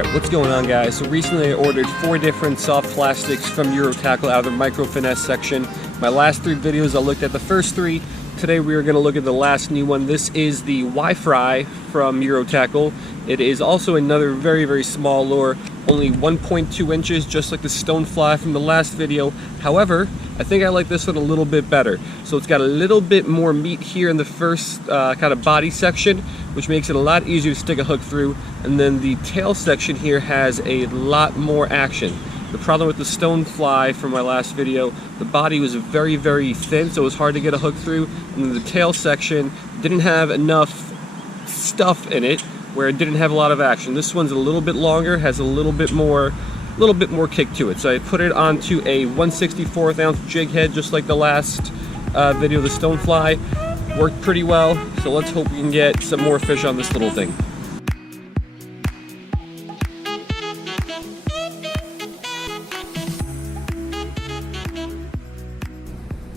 Alright, what's going on, guys? So recently I ordered 4 different soft plastics from Eurotackle out of their micro-finesse section. My last 3 videos I looked at the first 3. Today we are going to look at the last new one. This is the Y-Fry from Eurotackle. It is also another very small lure, only 1.2 inches, just like the Stone Fly from the last video. However, I think I like this one a little bit better. So it's got a little bit more meat here in the first kind of body section, which makes it a lot easier to stick a hook through. And then the tail section here has a lot more action. The problem with the Stone Fly from my last video, the body was very thin, so it was hard to get a hook through. And then the tail section didn't have enough stuff in it where it didn't have a lot of action. This one's a little bit longer, has a little bit more kick to it. So I put it onto a 1/64 ounce jig head, just like the last video, the Stone Fly. Worked pretty well, so let's hope we can get some more fish on this little thing.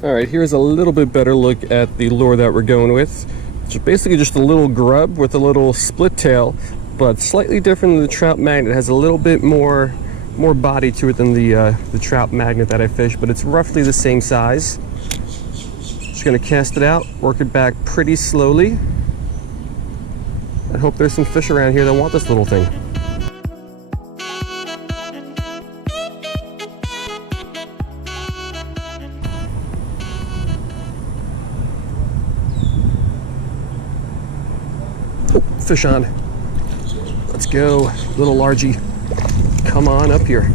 Alright, here's a little bit better look at the lure that we're going with. It's basically just a little grub with a little split tail, but slightly different than the trout magnet. It has a little bit more body to it than the trout magnet that I fish, but it's roughly the same size. Just gonna cast it out, work it back pretty slowly. I hope there's some fish around here that want this little thing. Oh, fish on. Let's go, little largie. Come on up here.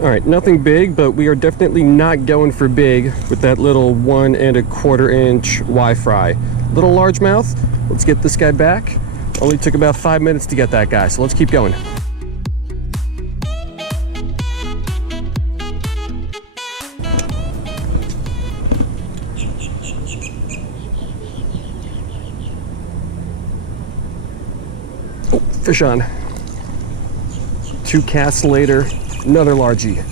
All right, nothing big, but we are definitely not going for big with that little 1 1/4 inch Y-Fry. Little largemouth. Let's get this guy back. Only took about 5 minutes to get that guy, so let's keep going. Oh, fish on. 2 casts later, another largie.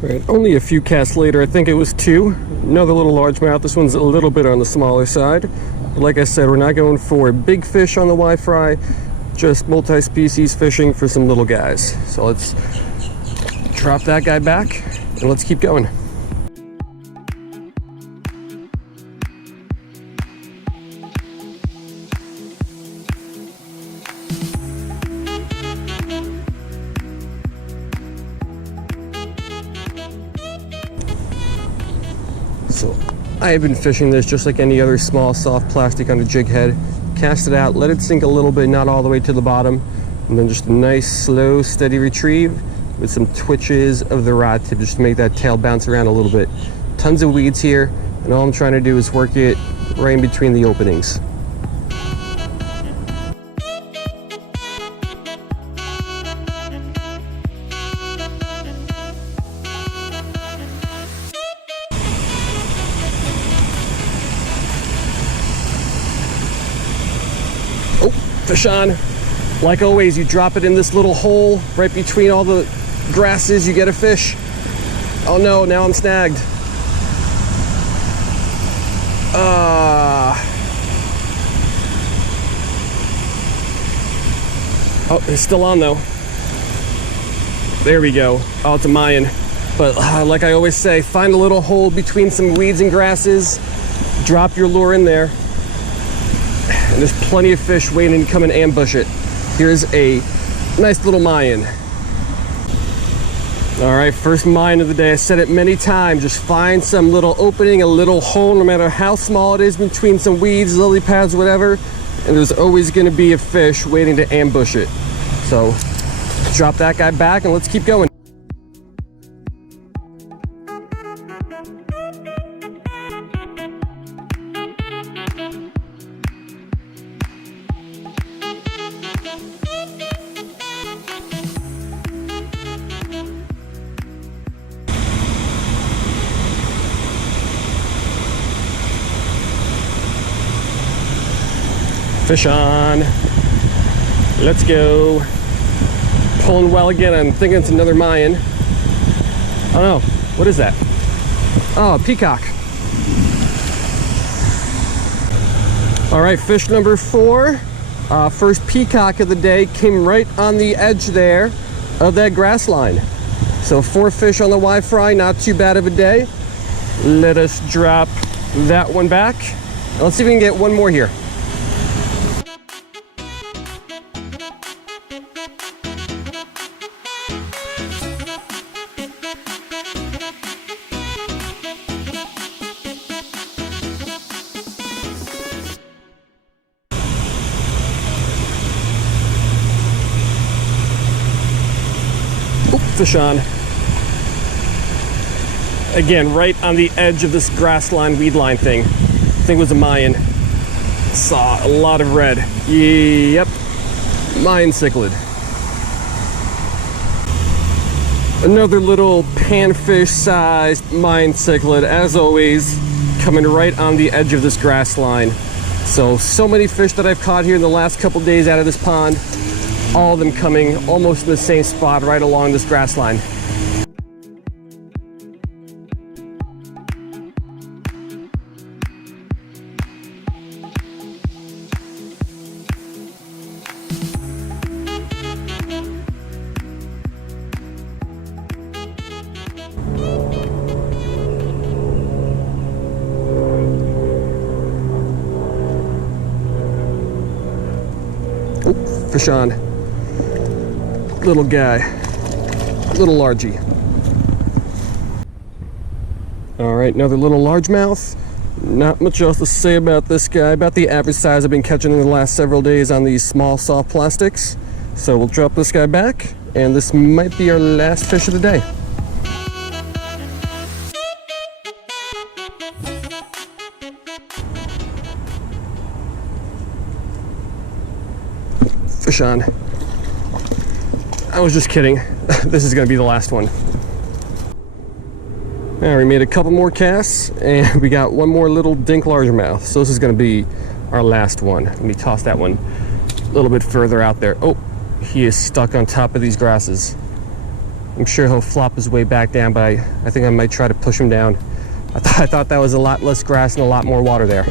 All right, only a few casts later, I think it was 2. Another little largemouth. This one's a little bit on the smaller side. But like I said, we're not going for big fish on the Y-Fry, just multi-species fishing for some little guys. So let's drop that guy back and let's keep going. So I have been fishing this just like any other small soft plastic on a jig head. Cast it out, let it sink a little bit, not all the way to the bottom, and then just a nice slow steady retrieve with some twitches of the rod tip just to make that tail bounce around a little bit. Tons of weeds here, and all I'm trying to do is work it right in between the openings. Oh, fish on. Like always, you drop it in this little hole right between all the grasses, you get a fish. Oh no, now I'm snagged. Oh, it's still on though. There we go. Oh, it's a Mayan. But like I always say, find a little hole between some weeds and grasses, drop your lure in there, and there's plenty of fish waiting to come and ambush it. Here's a nice little Mayan. All right, first Mayan of the day. I said it many times, just find some little opening, a little hole, no matter how small it is, between some weeds, lily pads, whatever, and there's always gonna be a fish waiting to ambush it. So drop that guy back and let's keep going. Fish on. Let's go. Pulling well again. I'm thinking it's another Mayan. Oh no, what is that? Oh, a peacock. All right, fish number 4. First peacock of the day came right on the edge there of that grass line. So 4 fish on the Y-Fry, not too bad of a day. Let us drop that one back. Let's see if we can get one more here. Fish on. Again, right on the edge of this grass line, weed line thing. I think it was a Mayan. Saw a lot of red. Yep, Mayan cichlid. Another little panfish sized Mayan cichlid, as always, coming right on the edge of this grass line. So many fish that I've caught here in the last couple days out of this pond. All of them coming almost in the same spot right along this grass line. Oh, fish on. Little guy, little largie. All right, another little largemouth. Not much else to say about this guy. About the average size I've been catching in the last several days on these small soft plastics. So we'll drop this guy back, and this might be our last fish of the day. Fish on. I was just kidding. This is going to be the last one. All right, we made a couple more casts, and we got one more little dink largemouth. So this is going to be our last one. Let me toss that one a little bit further out there. Oh, he is stuck on top of these grasses. I'm sure he'll flop his way back down, but I think I might try to push him down. I thought that was a lot less grass and a lot more water there.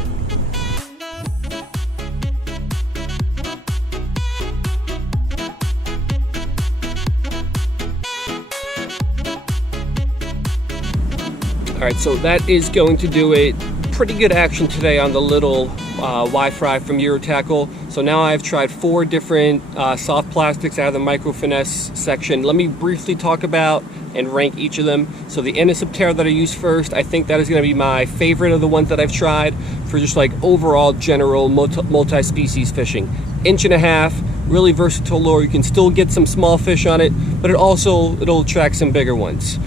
All right, so that is going to do it. Pretty good action today on the little Y-Fry from Eurotackle. So now I've tried 4 different soft plastics out of the micro-finesse section. Let me briefly talk about and rank each of them. So the Anisoptera that I used first, I think that is going to be my favorite of the ones that I've tried for just like overall general multi-species fishing. 1.5 inch, really versatile lure. You can still get some small fish on it, but it'll attract some bigger ones.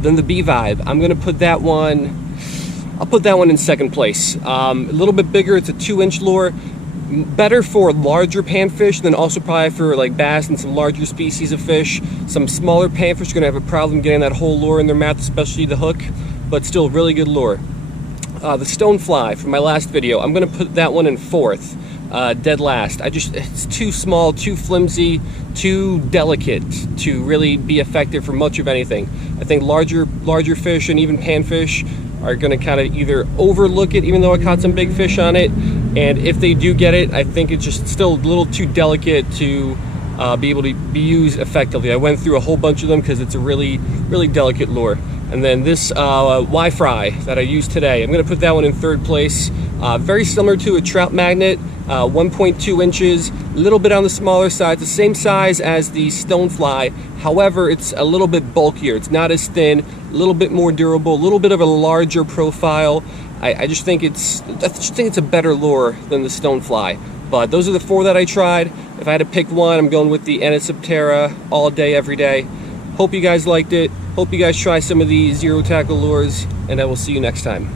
Then the B-Vibe, I'm gonna put that one, I'll put that one in second place. A little bit bigger, it's a 2-inch lure. Better for larger panfish than also probably for like bass and some larger species of fish. Some smaller panfish are gonna have a problem getting that whole lure in their mouth, especially the hook, but still really good lure. The Stone Fly from my last video, I'm gonna put that one in 4th. Dead last. It's too small, too flimsy, too delicate to really be effective for much of anything. I think larger fish and even panfish are going to kind of either overlook it, even though I caught some big fish on it, and if they do get it, I think it's just still a little too delicate to be able to be used effectively. I went through a whole bunch of them because it's a really delicate lure. And then this Y-Fry that I used today, I'm going to put that one in 3rd place. Very similar to a trout magnet, 1.2 inches, a little bit on the smaller side. It's the same size as the Stone Fly. However, it's a little bit bulkier. It's not as thin, a little bit more durable, a little bit of a larger profile. I just think it's a better lure than the Stone Fly. But those are the 4 that I tried. If I had to pick one, I'm going with the Anisoptera all day, every day. Hope you guys liked it. Hope you guys try some of these Eurotackle lures, and I will see you next time.